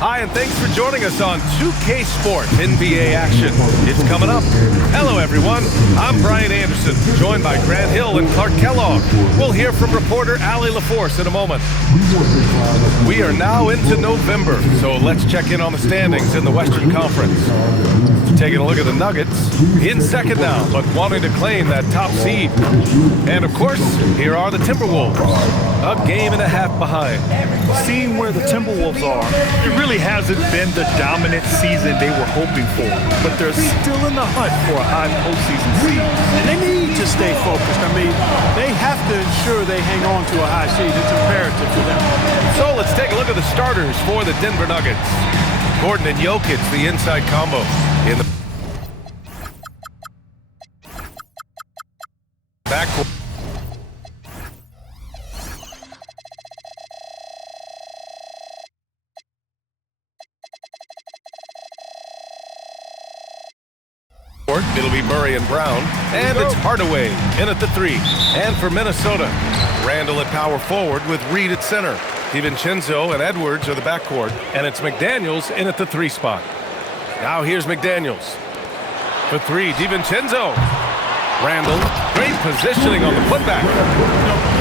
Hi, and thanks for joining us on 2K Sports NBA action. It's coming up. Hello, everyone. I'm Brian Anderson, joined by Grant Hill and Clark Kellogg. We'll hear from reporter Allie LaForce in a moment. We are now into November, so let's check in on the standings in the Western Conference. Taking a look at the Nuggets, in second now, but wanting to claim that top seed. And, of course, here are the Timberwolves, a game and a half behind. Seeing where the Timberwolves are, it really hasn't been the dominant season they were hoping for, but they're still in the hunt for a high postseason seed. They need to stay focused. I mean, they have to ensure they hang on to a high seed. It's imperative for them. So let's take a look at the starters for the Denver Nuggets. Gordon and Jokic, the inside combo. In the backcourt. It'll be Murray and Brown, and it's Hardaway in at the 3. And for Minnesota, Randall at power forward with Reed at center. DiVincenzo and Edwards are the backcourt, and it's McDaniels in at the 3 spot. Now here's McDaniels. For 3, DiVincenzo. Randall, great positioning on the putback.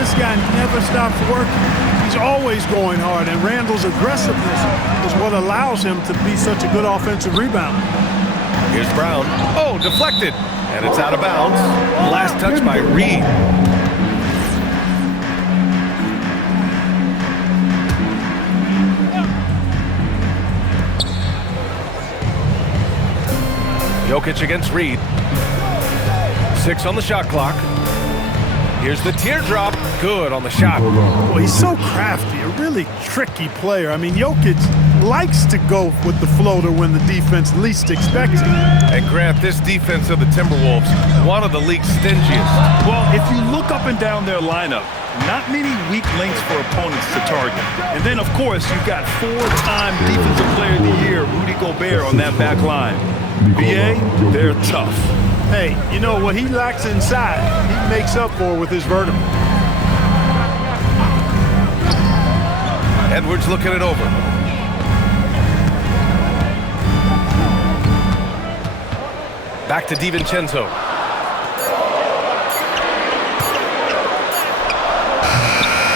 This guy never stops working. He's always going hard, and Randall's aggressiveness is what allows him to be such a good offensive rebounder. Here's Brown. Oh, deflected. And it's out of bounds. Last touch by Reed. Jokic against Reed. 6 on the shot clock. Here's the teardrop. Good on the shot. Well, he's so crafty, a really tricky player. I mean, Jokic likes to go with the floater when the defense least expects it. And Grant, this defense of the Timberwolves, one of the league's stingiest. Well, if you look up and down their lineup, not many weak links for opponents to target. And then, of course, you've got 4-time Defensive Player of the Year, Rudy Gobert, on that back line. BA, they're tough. Hey, you know, what he lacks inside, he makes up for with his vertical. Edwards looking it over. Back to DiVincenzo.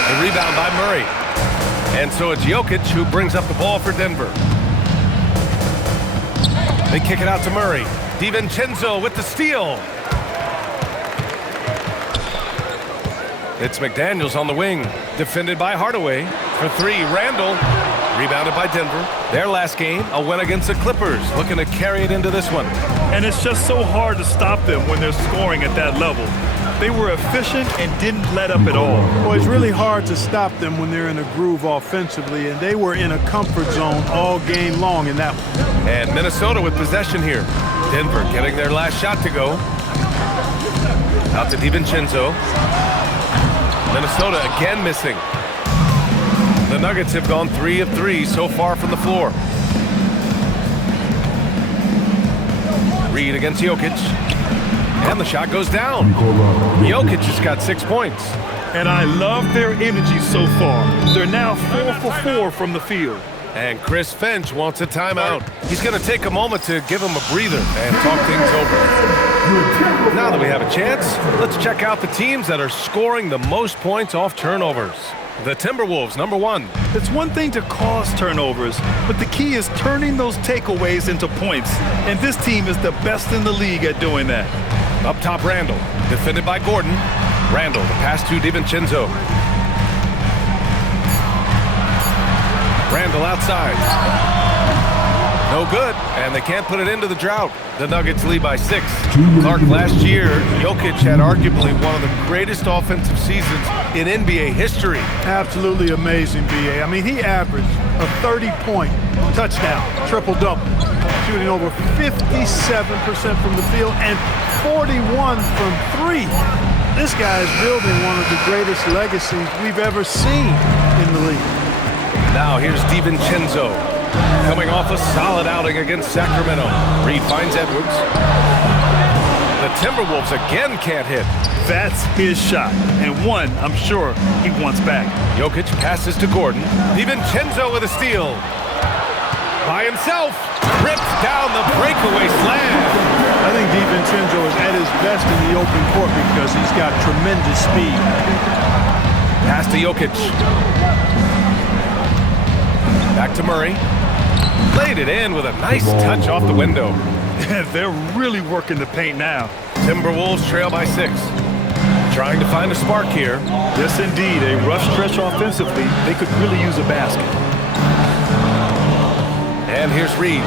The rebound by Murray. And so it's Jokic who brings up the ball for Denver. They kick it out to Murray. DiVincenzo with the steal. It's McDaniels on the wing. Defended by Hardaway. For 3, Randall. Rebounded by Denver. Their last game, a win against the Clippers. Looking to carry it into this one. And it's just so hard to stop them when they're scoring at that level. They were efficient and didn't let up at all. Well, it's really hard to stop them when they're in a groove offensively, and they were in a comfort zone all game long in that one. And Minnesota with possession here. Denver getting their last shot to go. Out to DiVincenzo. Minnesota again missing. The Nuggets have gone 3 of 3 so far from the floor. Reed against Jokic. And the shot goes down. Jokic has got 6 points. And I love their energy so far. They're now 4 for 4 from the field. And Chris Finch wants a timeout. He's going to take a moment to give him a breather and talk things over. Now that we have a chance, let's check out the teams that are scoring the most points off turnovers. The Timberwolves, number 1. It's one thing to cause turnovers, but the key is turning those takeaways into points. And this team is the best in the league at doing that. Up top, Randall. Defended by Gordon. Randall, the pass to DiVincenzo. Randall outside. No good, and they can't put it into the drought. The Nuggets lead by 6. Clark, last year, Jokic had arguably one of the greatest offensive seasons in NBA history. Absolutely amazing, BA. I mean, he averaged a 30-point touchdown, triple-double, shooting over 57% from the field and 41 from 3. This guy is building one of the greatest legacies we've ever seen in the league. Now here's DiVincenzo, coming off a solid outing against Sacramento. Reed finds Edwards. The Timberwolves again can't hit. That's his shot, and one I'm sure he wants back. Jokic passes to Gordon. DiVincenzo with a steal. by himself. Rips down the breakaway slam. I think DiVincenzo is at his best in the open court because he's got tremendous speed. Pass to Jokic. Back to Murray. Laid it in with a nice touch off the window. They're really working the paint now. Timberwolves trail by 6. Trying to find a spark here. Yes, indeed. A rough stretch offensively. They could really use a basket. And here's Reed.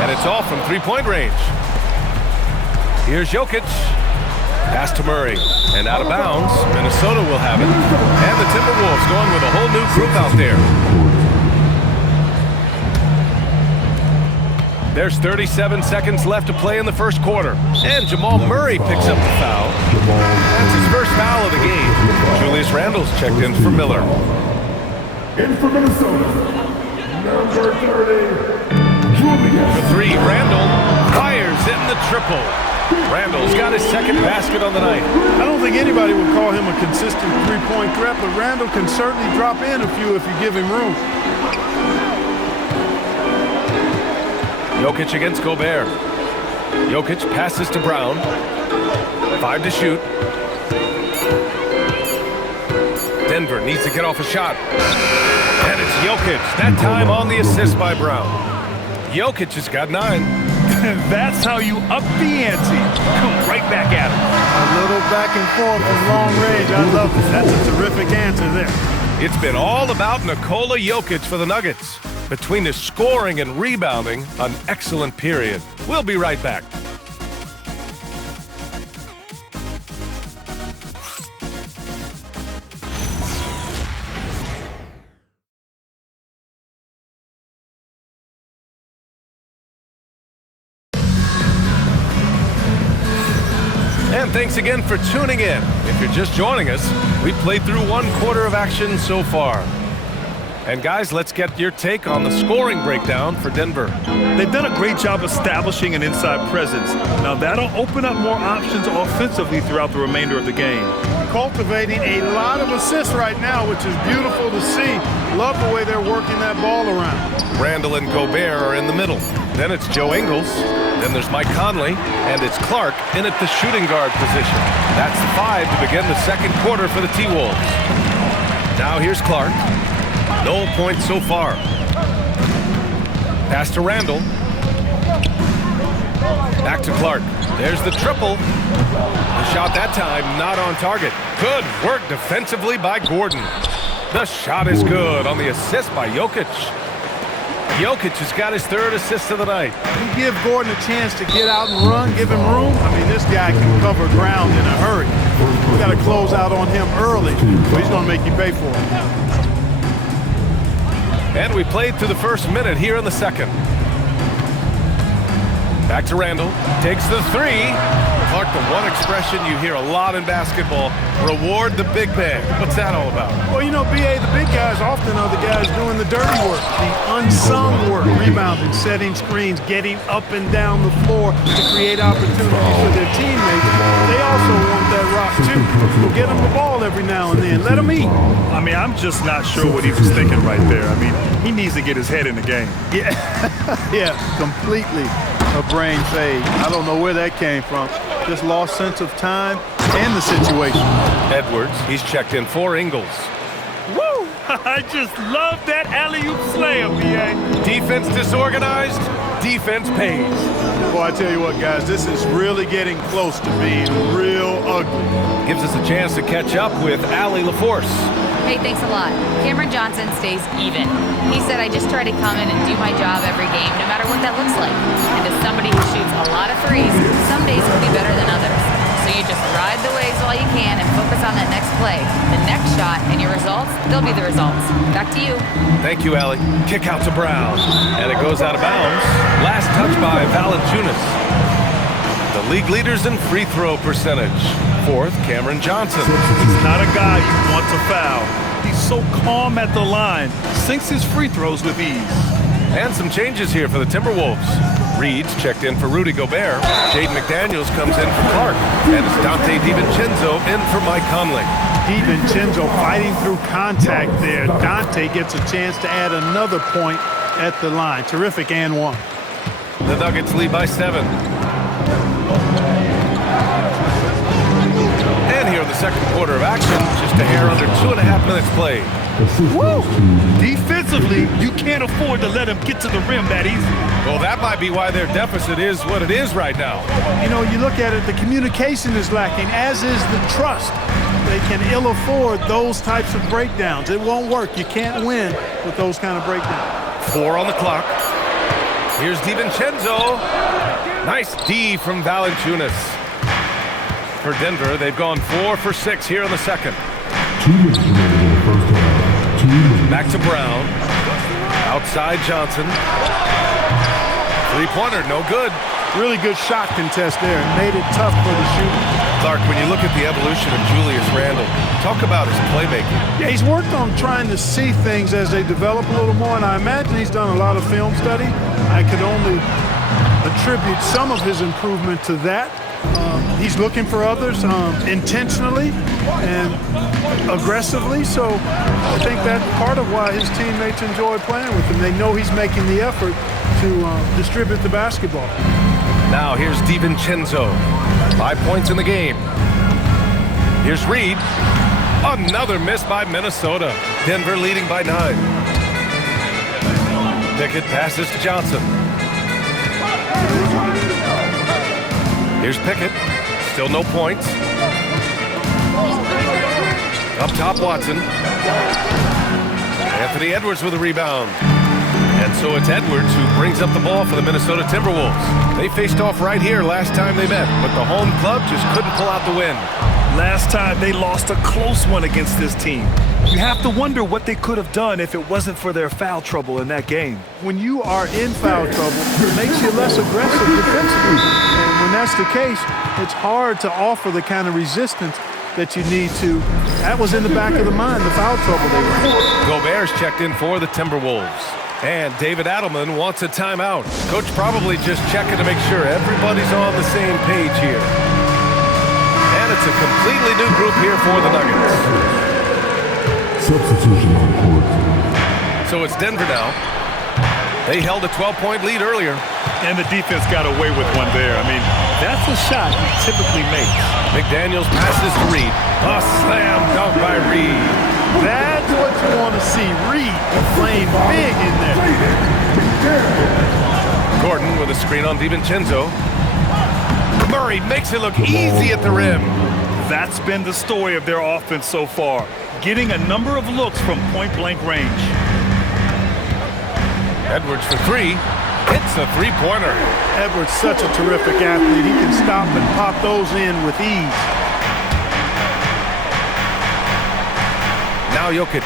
And it's all from three-point range. Here's Jokic. Pass to Murray. And out of bounds. Minnesota will have it. And the Timberwolves going with a whole new group out there. There's 37 seconds left to play in the first quarter. And Jamal Murray picks up the foul. That's his first foul of the game. Julius Randle's checked in for Miller. In for Minnesota, number 30, Julius. For 3, Randle fires in the triple. Randle's got his second basket on the night. I don't think anybody would call him a consistent three-point threat, but Randle can certainly drop in a few if you give him room. Jokic against Gobert. Jokic passes to Brown. 5 to shoot. Denver needs to get off a shot. And it's Jokic. That time on the assist by Brown. Jokic has got 9. That's how you up the ante. Come right back at him. A little back and forth from long range. I love it. That's a terrific answer there. It's been all about Nikola Jokic for the Nuggets. Between his scoring and rebounding, an excellent period. We'll be right back. And thanks again for tuning in. If you're just joining us, we've played through 1 quarter of action so far. And guys, let's get your take on the scoring breakdown for Denver. They've done a great job establishing an inside presence. Now that'll open up more options offensively throughout the remainder of the game. Cultivating a lot of assists right now, which is beautiful to see. Love the way they're working that ball around. Randle and Gobert are in the middle. Then it's Joe Ingles. Then there's Mike Conley. And it's Clark in at the shooting guard position. That's the 5 to begin the second quarter for the T-Wolves. Now here's Clark. No points so far. Pass to Randle. Back to Clark. There's the triple. The shot that time not on target. Good work defensively by Gordon. The shot is good on the assist by Jokic. Jokic has got his 3rd assist of the night. You give Gordon a chance to get out and run, give him room. I mean, this guy can cover ground in a hurry. You got to close out on him early, or he's going to make you pay for it. And we played through the first minute here in the second. Back to Randle. Takes the 3. Clark, the one expression you hear a lot in basketball, reward the big man. What's that all about? Well, you know, B.A., the big guys often are the guys doing the dirty work, the unsung work, rebounding, setting screens, getting up and down the floor to create opportunities for their teammates. They also want that rock, too. So get them the ball every now and then. Let them eat. I mean, I'm just not sure what he was thinking right there. I mean, he needs to get his head in the game. Yeah, yeah, completely a brain fade. I don't know where that came from. Just lost sense of time and the situation. Edwards, he's checked in for Ingles. Woo! I just love that alley-oop slam, B.A. Defense disorganized, defense pays. Boy, I tell you what, guys, this is really getting close to being real ugly. Gives us a chance to catch up with Allie LaForce. Hey, thanks a lot. Cameron Johnson stays even. He said, I just try to come in and do my job every game, no matter what that looks like. And as somebody who shoots a lot of threes, some days will be better than others. So you just ride the waves while you can and focus on that next play. The next shot and your results, they'll be the results. Back to you. Thank you, Allie. Kick out to Brown. And it goes out of bounds. Last touch by Valanciunas. The league leaders in free throw percentage. 4th, Cameron Johnson. He's not a guy you want to foul. He's so calm at the line, sinks his free throws with ease. And some changes here for the Timberwolves. Reed's checked in for Rudy Gobert. Jaden McDaniels comes in for Clark. And it's Dante DiVincenzo in for Mike Conley. DiVincenzo fighting through contact there. Dante gets a chance to add another point at the line. Terrific and one. The Nuggets lead by 7. And here in the second quarter of action, just a hair under 2.5 minutes played. Woo! Defensively, you can't afford to let him get to the rim that easy. Well, that might be why their deficit is what it is right now. You know, you look at it, the communication is lacking, as is the trust. They can ill afford those types of breakdowns. It won't work. You can't win with those kind of breakdowns. 4 on the clock. Here's DiVincenzo. Nice D from Valanciunas. For Denver, they've gone 4 for 6 here in the second. 2 minutes remaining in the first half. 2 minutes. Back to Brown. Outside Johnson. Three-pointer, no good. Really good shot contest there. It made it tough for the shooter. Clark, when you look at the evolution of Julius Randle, talk about his playmaking. Yeah, he's worked on trying to see things as they develop a little more, and I imagine he's done a lot of film study. I could only attribute some of his improvement to that. He's looking for others intentionally and aggressively, so I think that's part of why his teammates enjoy playing with him. They know he's making the effort to distribute the basketball. Now here's DiVincenzo. 5 points in the game. Here's Reed. Another miss by Minnesota. Denver leading by 9. Pickett passes to Johnson. Here's Pickett. Still no points. Up top, Watson. Anthony Edwards with a rebound. And so it's Edwards who brings up the ball for the Minnesota Timberwolves. They faced off right here last time they met, but the home club just couldn't pull out the win. Last time they lost a close one against this team. You have to wonder what they could have done if it wasn't for their foul trouble in that game. When you are in foul trouble, it makes you less aggressive defensively. And when that's the case, it's hard to offer the kind of resistance that you need to. That was in the back of the mind, the foul trouble they were in. Gobert's checked in for the Timberwolves. And David Adelman wants a timeout. Coach probably just checking to make sure everybody's on the same page here. And it's a completely new group here for the Nuggets. Substitution on court. So it's Denver now. They held a 12-point lead earlier. And the defense got away with one there. I mean, that's a shot he typically makes. McDaniels passes to Reed. A slam dunk by Reed. That's what you want to see. Reed playing big in there. Gordon with a screen on DiVincenzo. Murray makes it look easy at the rim. That's been the story of their offense so far, getting a number of looks from point-blank range. Edwards for 3. Hits a three-pointer. Edwards such a terrific athlete. He can stop and pop those in with ease. Now Jokic.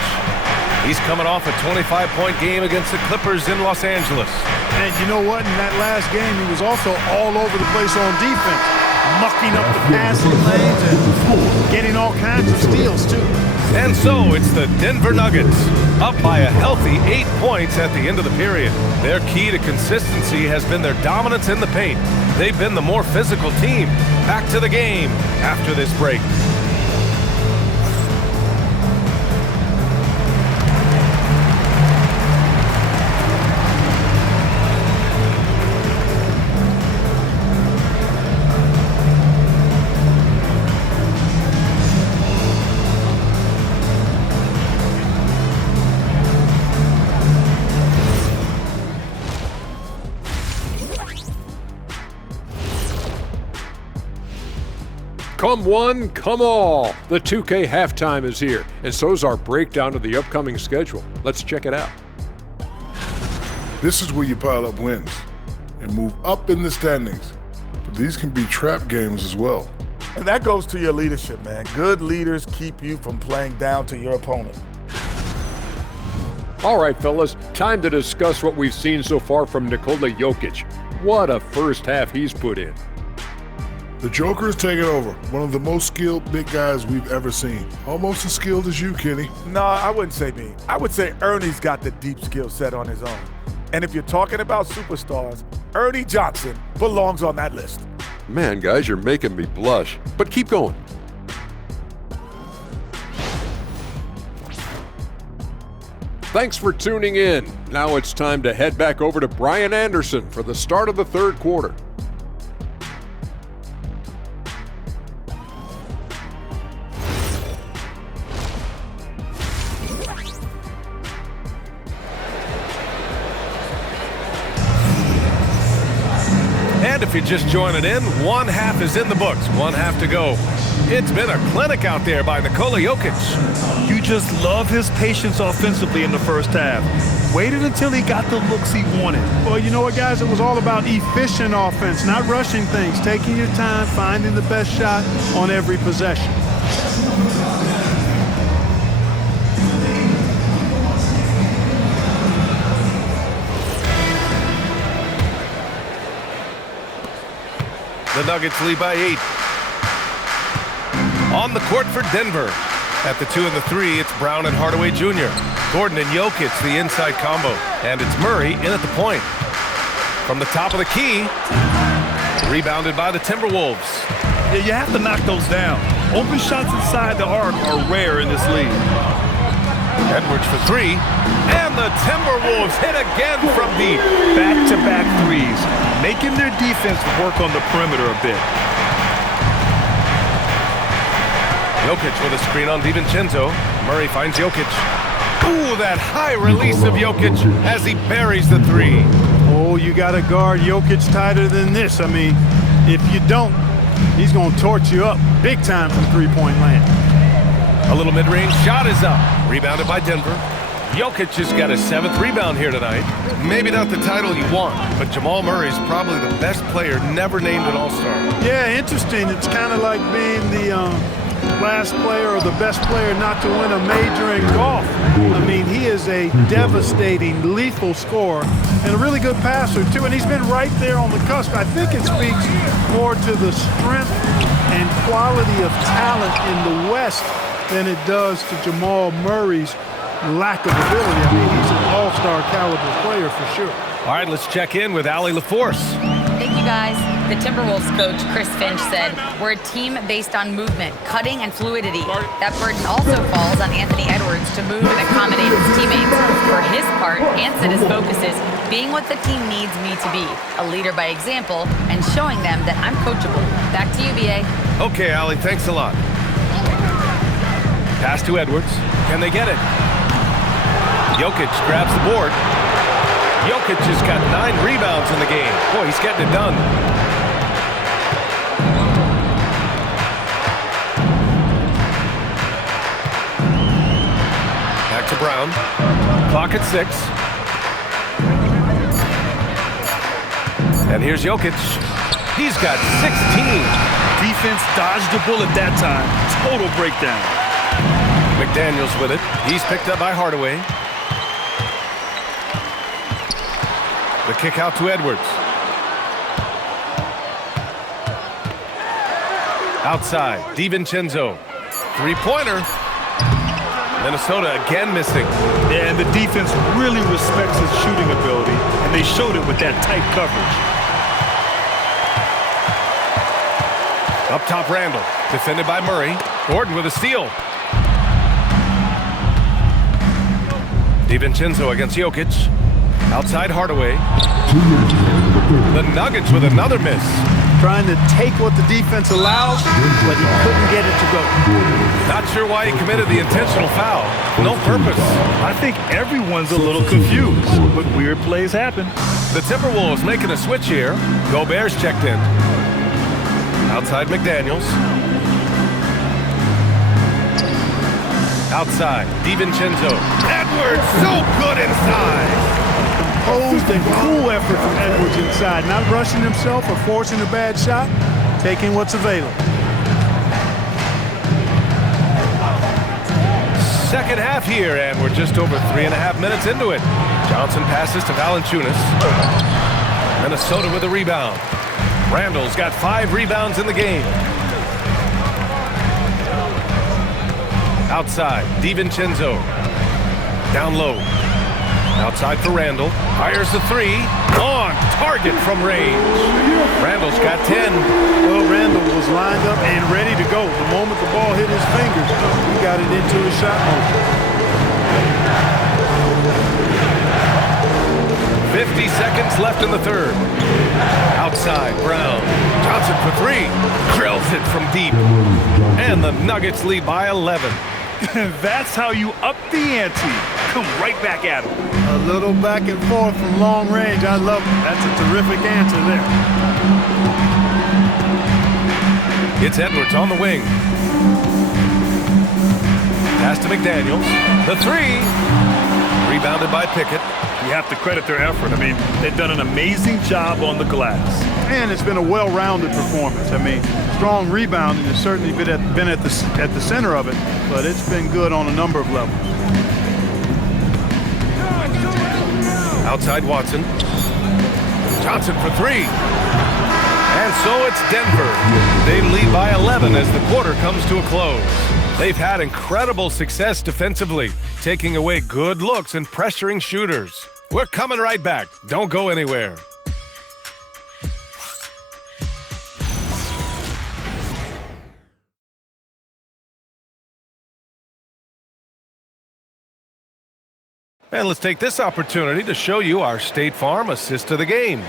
He's coming off a 25-point game against the Clippers in Los Angeles. And you know what? In that last game, he was also all over the place on defense, mucking up the passing lanes and getting all kinds of steals, too. And so it's the Denver Nuggets, up by a healthy 8 points at the end of the period. Their key to consistency has been their dominance in the paint. They've been the more physical team. Back to the game after this break. Come one, come all. The 2K halftime is here, and so's our breakdown of the upcoming schedule. Let's check it out. This is where you pile up wins and move up in the standings. But these can be trap games as well. And that goes to your leadership, man. Good leaders keep you from playing down to your opponent. All right, fellas, time to discuss what we've seen so far from Nikola Jokic. What a first half he's put in. The Joker is taking over. One of the most skilled big guys we've ever seen. Almost as skilled as you, Kenny. No, I wouldn't say me. I would say Ernie's got the deep skill set on his own. And if you're talking about superstars, Ernie Johnson belongs on that list. Man, guys, you're making me blush. But keep going. Thanks for tuning in. Now it's time to head back over to Brian Anderson for the start of the third quarter. And if you're just joining in, one half is in the books, one half to go. It's been a clinic out there by Nikola Jokic. You just love his patience offensively in the first half. Waited until he got the looks he wanted. Well, you know what, guys? It was all about efficient offense, not rushing things, taking your time, finding the best shot on every possession. The Nuggets lead by 8. On the court for Denver. At the 2 and the 3, it's Brown and Hardaway Jr. Gordon and Jokic, the inside combo. And it's Murray in at the point. From the top of the key, rebounded by the Timberwolves. Yeah, you have to knock those down. Open shots inside the arc are rare in this league. Edwards for 3. And the Timberwolves hit again from deep. Back-to-back threes, making their defense work on the perimeter a bit. Jokic with a screen on DiVincenzo. Murray finds Jokic. Ooh, that high release of Jokic as he buries the 3. Oh, you got to guard Jokic tighter than this. I mean, if you don't, he's going to torch you up big time from three-point land. A little mid-range shot is up. Rebounded by Denver. Jokic just got his 7th rebound here tonight. Maybe not the title you want, but Jamal Murray's probably the best player never named an All-Star. Yeah, interesting. It's kind of like being the last player or the best player not to win a major in golf. I mean, he is a devastating, lethal scorer and a really good passer, too. And he's been right there on the cusp. I think it speaks more to the strength and quality of talent in the West than it does to Jamal Murray's lack of ability. I mean, he's an all-star caliber player for sure. All right, let's check in with Allie LaForce. Thank you, guys. The Timberwolves coach, Chris Finch, said, "We're a team based on movement, cutting, and fluidity. That burden also falls on Anthony Edwards to move and accommodate his teammates. For his part, Ant said his focus is being what the team needs me to be, a leader by example, and showing them that I'm coachable." Back to you, B.A. Okay, Allie, thanks a lot. Pass to Edwards. Can they get it? Jokic grabs the board. Jokic has got 9 rebounds in the game. Boy, he's getting it done. Back to Brown. Clock at 6. And here's Jokic. He's got 16. Defense dodged the bullet that time. Total breakdown. McDaniels with it. He's picked up by Hardaway. The kick out to Edwards. Outside, DiVincenzo. Three-pointer. Minnesota again missing. Yeah, and the defense really respects his shooting ability, and they showed it with that tight coverage. Up top, Randall. Defended by Murray. Gordon with a steal. DiVincenzo against Jokic. Outside Hardaway. The Nuggets with another miss. Trying to take what the defense allows, but he couldn't get it to go. Not sure why he committed the intentional foul. No purpose. I think everyone's a little confused, but weird plays happen. The Timberwolves making a switch here. Gobert's checked in. Outside McDaniels. Outside, DiVincenzo. Edwards, so good inside. Composed and cool effort from Edwards inside. Not rushing himself or forcing a bad shot. Taking what's available. Second half here, and we're just over 3.5 minutes into it. Johnson passes to Valanciunas. Minnesota with a rebound. Randall's got 5 rebounds in the game. Outside, DiVincenzo. Down low. Outside for Randall. Fires the 3. On target from range. Randall's got 10. Well, Randall was lined up and ready to go. The moment the ball hit his fingers, he got it into his shot motion. 50 seconds left in the third. Outside, Brown. Johnson for three. Drills it from deep. And the Nuggets lead by 11. That's how you up the ante. Come right back at him. A little back and forth from long range. I love it. That's a terrific answer there. It's Edwards on the wing. Pass to McDaniels. The three. Rebounded by Pickett. You have to credit their effort. I mean, they've done an amazing job on the glass. And it's been a well-rounded performance. I mean, strong rebounding has certainly been at the center of it, but it's been good on a number of levels. Outside Watson. Johnson for three. And so it's Denver. They lead by 11 as the quarter comes to a close. They've had incredible success defensively, taking away good looks and pressuring shooters. We're coming right back. Don't go anywhere. And let's take this opportunity to show you our State Farm assist of the game.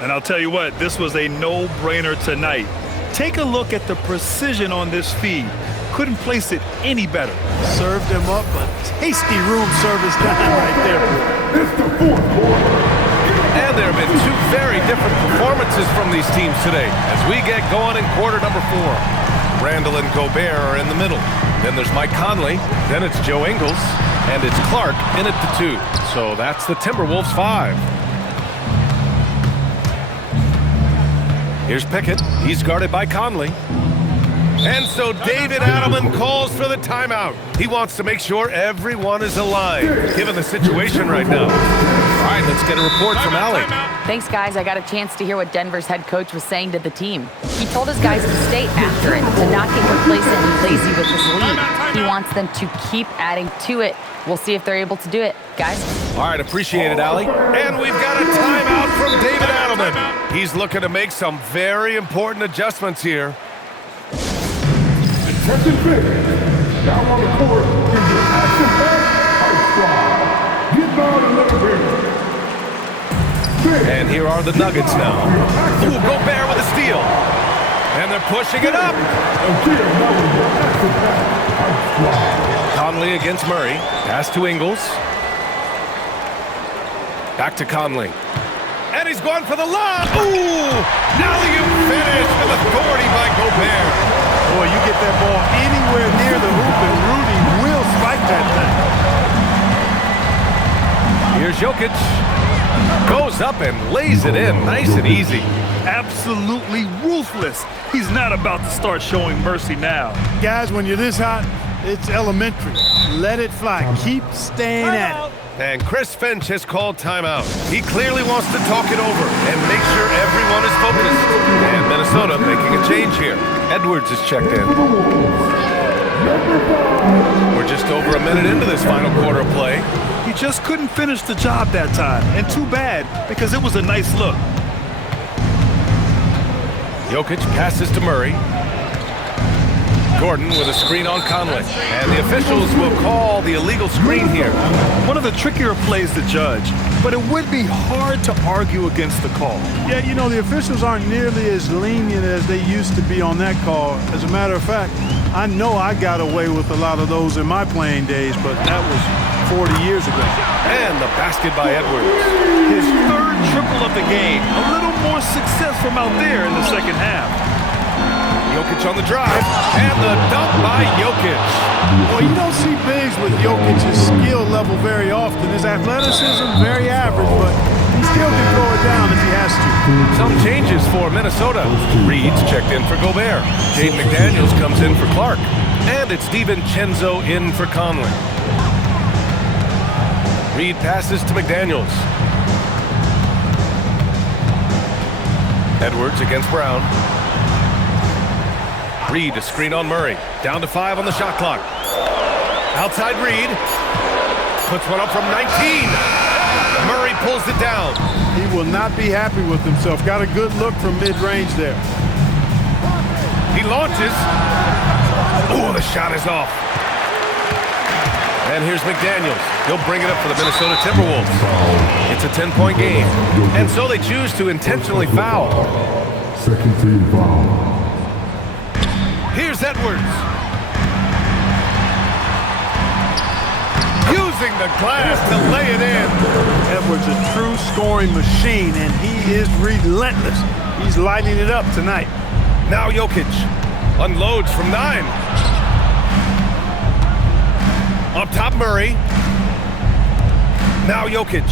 And I'll tell you what, this was a no-brainer tonight. Take a look at the precision on this feed. Couldn't place it any better. Served him up a tasty room service time right there. And there have been two very different performances from these teams today as we get going in quarter number 4. Randall and Gobert are in the middle. Then there's Mike Conley. Then it's Joe Ingles. And it's Clark in at the 2. So that's the Timberwolves 5. Here's Pickett. He's guarded by Conley. And so David Adelman calls for the timeout. He wants to make sure everyone is aligned, given the situation right now. All right, let's get a report from Allie. Thanks, guys. I got a chance to hear what Denver's head coach was saying to the team. He told his guys to stay after it, to not get complacent and lazy with this lead. He wants them to keep adding to it. We'll see if they're able to do it, guys. All right, appreciate it, Allie. And we've got a timeout from David Adelman. He's looking to make some very important adjustments here. Attention fans, now on the court is the action-packed Ice Squad. Get down and let it And here are the Nuggets now. Ooh, Gobert with a steal. And they're pushing it up. Conley against Murray. Pass to Ingles. Back to Conley. And he's going for the lob. Ooh! Now you finish with authority by Gobert. Boy, you get that ball anywhere near the hoop and Rudy will spike that thing. Here's Jokic. Goes up and lays it in. Nice and easy. Absolutely ruthless. He's not about to start showing mercy now. Guys, when you're this hot, it's elementary. Let it fly. Keep staying at it. And Chris Finch has called timeout. He clearly wants to talk it over and make sure everyone is focused. And Minnesota making a change here. Edwards is checked in. We're just over a minute into this final quarter of play. He just couldn't finish the job that time. And too bad, because it was a nice look. Jokic passes to Murray. Gordon with a screen on Conley. And the officials will call the illegal screen here. One of the trickier plays to judge, but it would be hard to argue against the call. Yeah, you know, the officials aren't nearly as lenient as they used to be on that call. As a matter of fact, I know I got away with a lot of those in my playing days, but that was 40 years ago. And the basket by Edwards. His third triple of the game. A little more success from out there in the second half. Jokic on the drive, and the dunk by Jokic. Well, you don't see bigs with Jokic's skill level very often. His athleticism, very average, but he still can throw it down if he has to. Some changes for Minnesota. Reed's checked in for Gobert. Jaden McDaniels comes in for Clark. And it's DiVincenzo in for Conley. Reed passes to McDaniels. Edwards against Brown. Reed, a screen on Murray. Down to 5 on the shot clock. Outside Reed. Puts one up from 19. Murray pulls it down. He will not be happy with himself. Got a good look from mid-range there. He launches. Oh, the shot is off. And here's McDaniels. He'll bring it up for the Minnesota Timberwolves. It's a 10-point game. And so they choose to intentionally foul. Second team foul. Here's Edwards. Using the glass to lay it in. Edwards, a true scoring machine, and he is relentless. He's lighting it up tonight. Now Jokic unloads from 9. Up top, Murray. Now Jokic.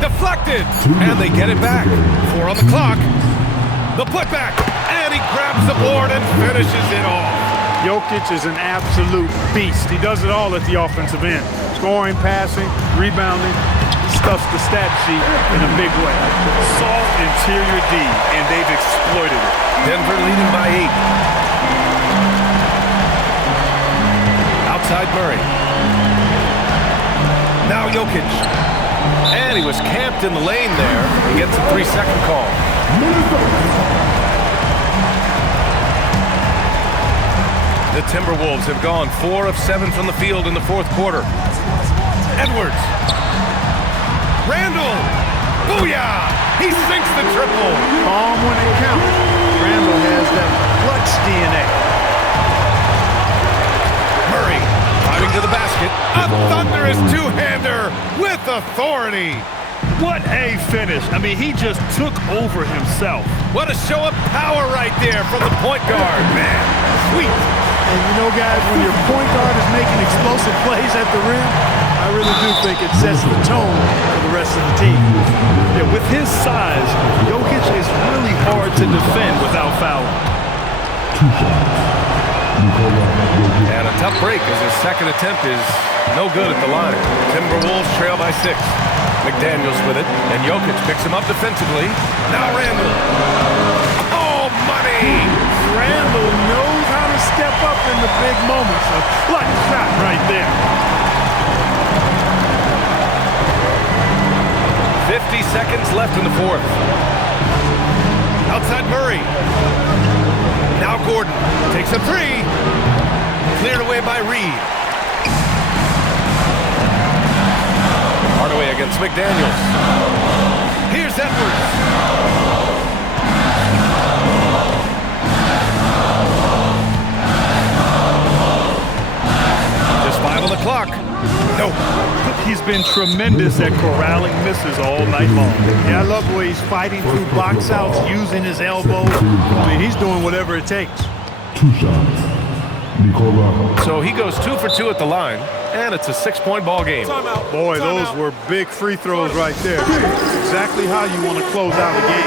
Deflected. And they get it back. 4 on the clock. The putback. And he grabs the board and finishes it off. Jokic is an absolute beast. He does it all at the offensive end. Scoring, passing, rebounding. He stuffs the stat sheet in a big way. Soft interior D, and they've exploited it. Denver leading by 8. Outside Murray. Now Jokic. And he was camped in the lane there. He gets a 3-second call. The Timberwolves have gone 4 of 7 from the field in the fourth quarter. Edwards. Randall. Booyah! He sinks the triple. Calm when it counts. Randall has that clutch DNA. Murray driving to the basket. A thunderous two-hander with authority. What a finish. I mean, he just took over himself. What a show of power right there from the point guard. Man, sweet. And you know, guys, when your point guard is making explosive plays at the rim, I really do think it sets the tone for the rest of the team. Yeah, with his size, Jokic is really hard to defend without fouling. 2 shots. And a tough break as his second attempt is no good at the line. Timberwolves trail by 6. McDaniels with it, and Jokic picks him up defensively. Now Randall. Oh, money! Randall knows how to step up in the big moments. A clutch shot right there. 50 seconds left in the fourth. Outside Murray. Now Gordon takes a 3. Cleared away by Reed. Hardaway against McDaniels. Here's Edwards. Just 5 on the clock. Nope. He's been tremendous at corralling misses all night long. Yeah, I love the way he's fighting through box outs, using his elbows. I mean, he's doing whatever it takes. 2 shots. Nicola. So he goes 2 for 2 at the line, and it's a 6-point ball game. Boy, those were big free throws right there. Exactly how you want to close out a game.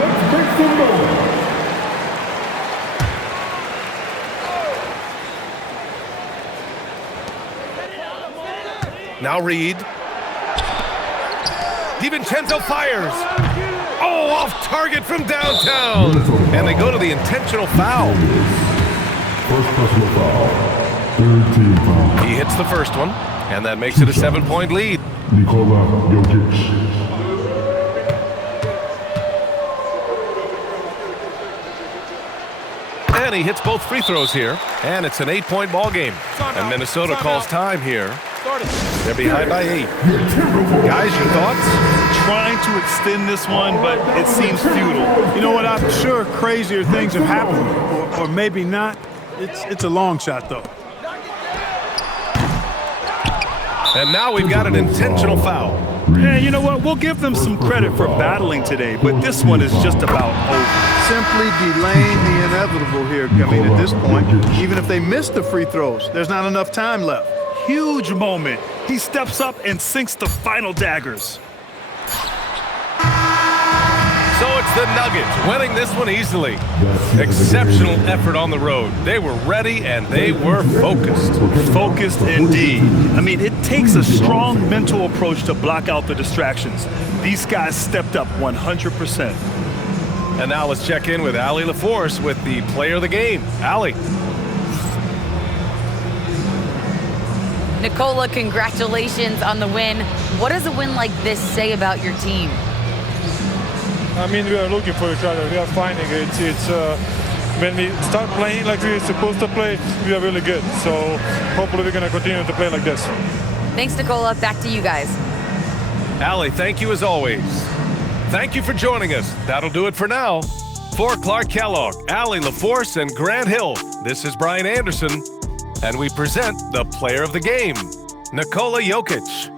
Let's make some noise. Now Reed. DiVincenzo fires. Oh, off target from downtown. And they go to the intentional foul. First personal foul. Third team foul. He hits the first one, and that makes it a 7-point lead. Nikola Jokic. And he hits both free throws here, and it's an 8-point ball game. And Minnesota calls time here. They're behind by 8. Guys, your thoughts? Trying to extend this one, but it seems futile. You know what? I'm sure crazier things have happened, or maybe not. It's a long shot, though. And now we've got an intentional foul. And you know what? We'll give them some credit for battling today, but this one is just about over. Simply delaying the inevitable here. I mean, at this point, even if they miss the free throws, there's not enough time left. Huge moment. He steps up and sinks the final daggers. So it's the Nuggets winning this one easily. Exceptional effort on the road. They were ready and they were focused. Focused indeed. I mean, it takes a strong mental approach to block out the distractions. These guys stepped up 100%. And now let's check in with Allie LaForce with the player of the game. Allie. Nicola, congratulations on the win. What does a win like this say about your team? I mean, we are looking for each other. We are finding it. when we start playing like we're supposed to play, we are really good. So hopefully we're going to continue to play like this. Thanks, Nikola. Back to you guys. Allie, thank you as always. Thank you for joining us. That'll do it for now. For Clark Kellogg, Allie LaForce, and Grant Hill, this is Brian Anderson, and we present the player of the game, Nikola Jokic.